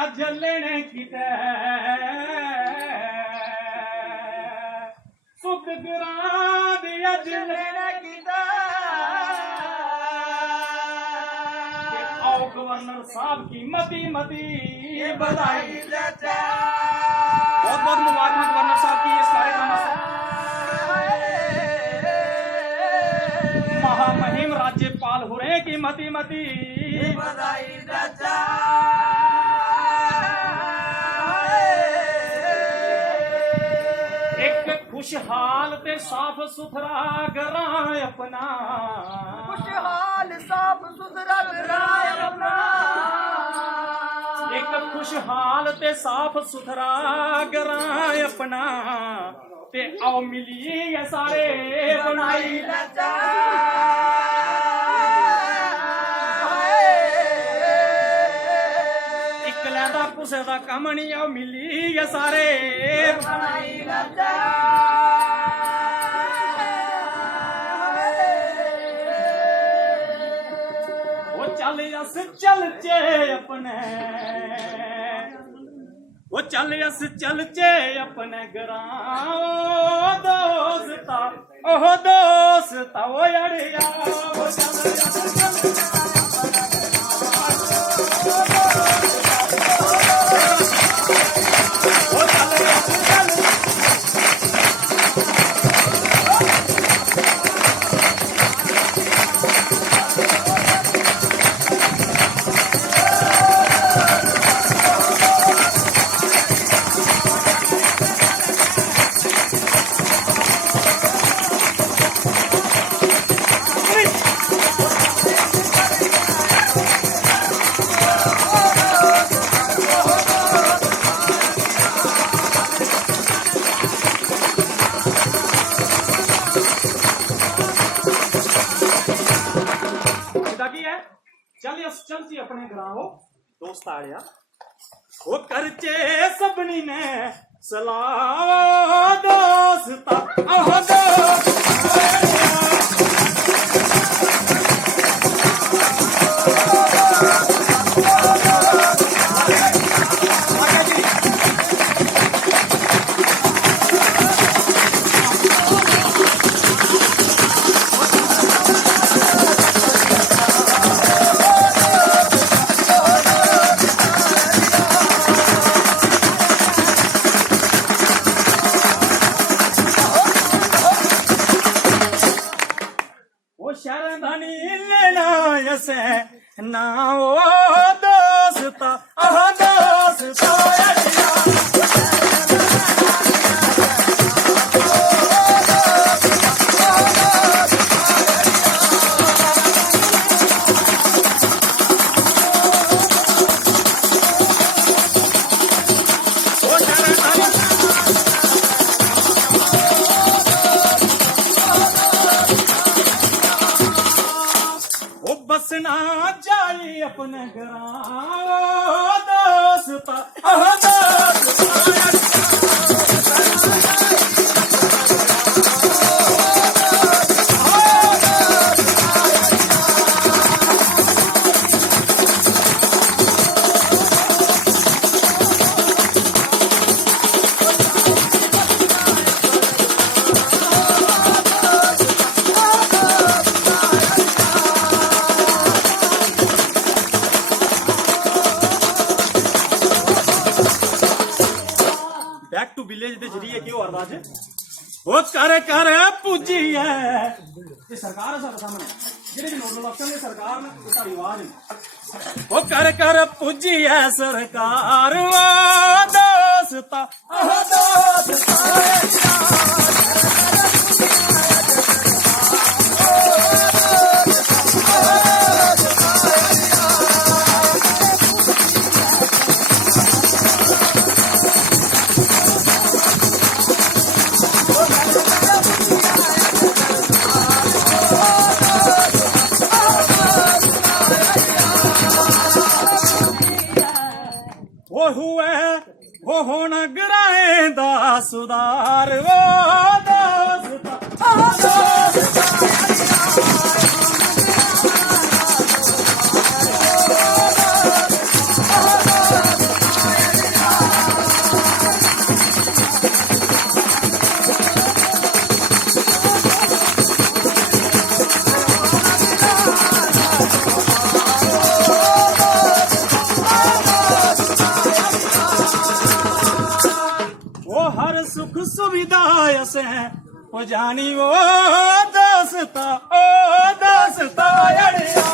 अज लेने किते सुख ग्रां दी अज लेने किते आओ गवर्नर साहब की मती मती बधाई देते बहुत बहुत मुबारक गवर्नर साहब की इस कार्यक्रम से महामहिम राज्यपाल हो रहे की मती मती बधाई देते खुशहाल ते साफ सुथरा ग्रां अपना खुशहाल साफ सुथरा ग्रां अपना एक खुशहाल ते साफ सुथरा ग्रां अपना ते आओ मिलिए सारे बनाई लजा इकले दा कुसे दा कम नहीं आओ मिलिए सारे बनाई लजा चल चे अपने वो चल चे अपने ग्रां दोस्ता ओह दोस्ता वो अड़िया वो चल चलती अपने ग्रां दोस्त आया वो करचे सबनी ने सलाह दोस्ता ओह ना वो दोस्ता ओह दोस्ता बसना चाहिए अपने ग्रां दोस्ता ओह दोस्ता बैक टू विलेज दे जरिए क्यों अरदास है वो कर पूजी है ये सरकार है सामने जेडे भी नोडल अफसर ने सरकार ने उसका रिवाज है वो कर पूजी है सरकार वो दोस्ता ओह दोस्ता वो होना ग्रां दा सुधार वो दोस्ता सुख सुविधा से हो जानी वो दोस्ता अड़िया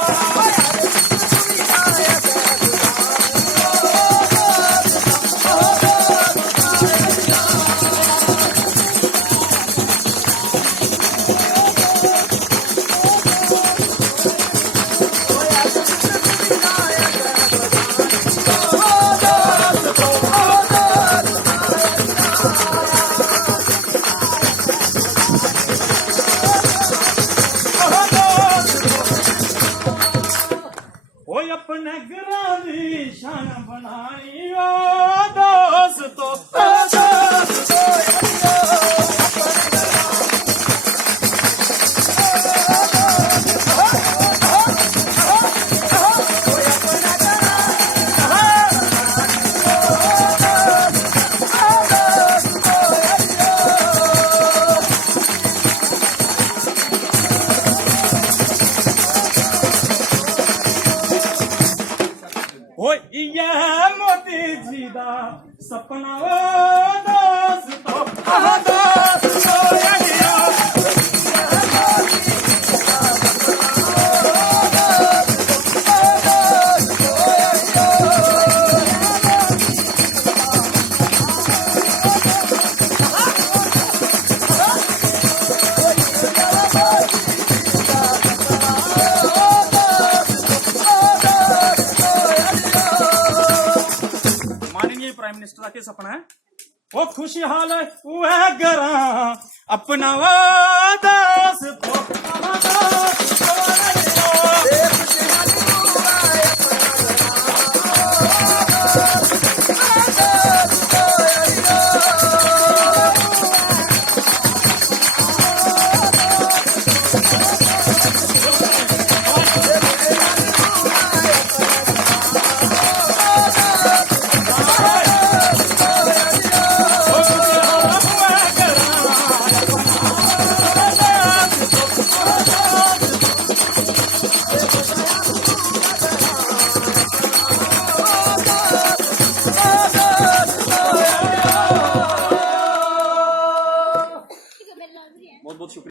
ओए अपने घरां दी शान बनानी ओ दोस्तो ओए ये मोती जी दा सपना ओ दोस्तो अड़िया माननीय प्राइम मिनिस्टर का क्या सपना है वो खुशहाल वह गरा अपना दोस्त